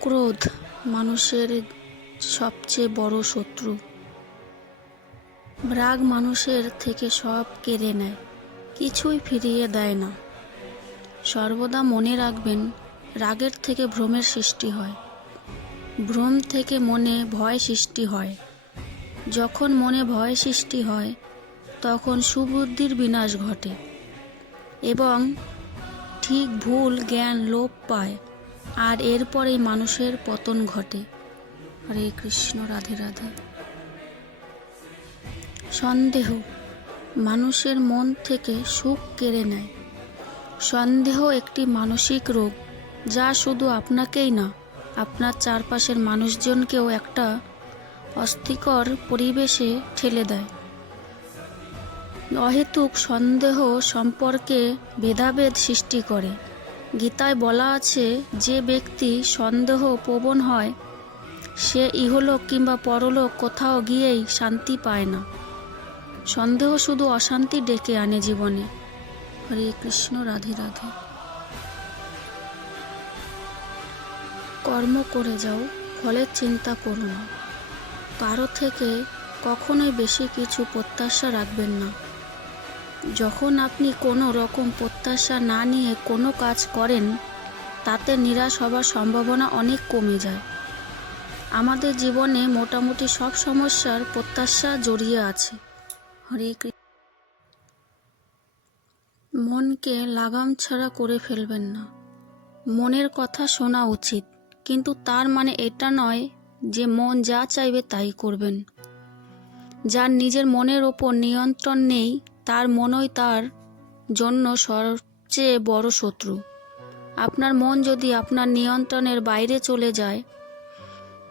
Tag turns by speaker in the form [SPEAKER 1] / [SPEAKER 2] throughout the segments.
[SPEAKER 1] ক্রোধ মানুষের সবচেয়ে বড় শত্রু। রাগ মানুষের থেকে সব কেড়ে নেয়, কিছুই ফিরিয়ে দেয় না। সর্বদা মনে রাখবেন, রাগের থেকে ভ্রমের সৃষ্টি হয়। ভ্রম থেকে মনে ভয় সৃষ্টি হয়। যখন মনে ভয় সৃষ্টি হয়, তখন সুবুদ্ধির বিনাশ ঘটে এবং ঠিক ভুল জ্ঞান লোপ পায়। আর এরপরেই মানুষের পতন ঘটে। হরে কৃষ্ণ, রাধে রাধে। সন্দেহ মানুষের মন থেকে সুখ কেড়ে নেয়। সন্দেহ একটি মানসিক রোগ, যা শুধু আপনাকেই না, আপনার চারপাশের মানুষজনকেও একটা অস্থিকর পরিবেশে ঠেলে দেয়। অহেতুক সন্দেহ সম্পর্কে ভেদাভেদ সৃষ্টি করে। গীতায় বলা আছে, যে ব্যক্তি সন্দেহ প্রবণ হয়, সে ইহলোক কিংবা পরলোক কোথাও গিয়েই শান্তি পায় না। সন্দেহ শুধু অশান্তি ডেকে আনে জীবনে। হরে কৃষ্ণ, রাধে রাধে। কর্ম করে যাও ফলের চিন্তা করো না। কারও থেকে কখনোই বেশি কিছু প্রত্যাশা রাখবেন না। যখন আপনি কোনো রকম প্রত্যাশা না নিয়ে কোনো কাজ করেন, তাতে নিরাশ হবার সম্ভাবনা অনেক কমে যায়। আমাদের জীবনে মোটামুটি সব সমস্যার প্রত্যাশা জড়িয়ে আছে। হরে মনকে লাগাম ছাড়া করে ফেলবেন না। মনের কথা শোনা উচিত, কিন্তু তার মানে এটা নয় যে মন যা চাইবে তাই করবেন। যার নিজের মনের ওপর নিয়ন্ত্রণ নেই মনই তার জন্য সবচেয়ে বড় শত্রু। আপনার মন যদি আপনার নিয়ন্ত্রণের বাইরে চলে যায়,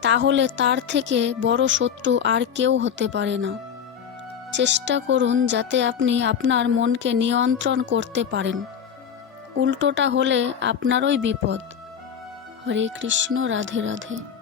[SPEAKER 1] তাহলে তার থেকে বড় শত্রু আর কেউ হতে পারে না। চেষ্টা করুন যাতে আপনি আপনার মনকে নিয়ন্ত্রণ করতে পারেন। উল্টোটা হলে আপনারই বিপদ। হরে কৃষ্ণ, রাধে রাধে।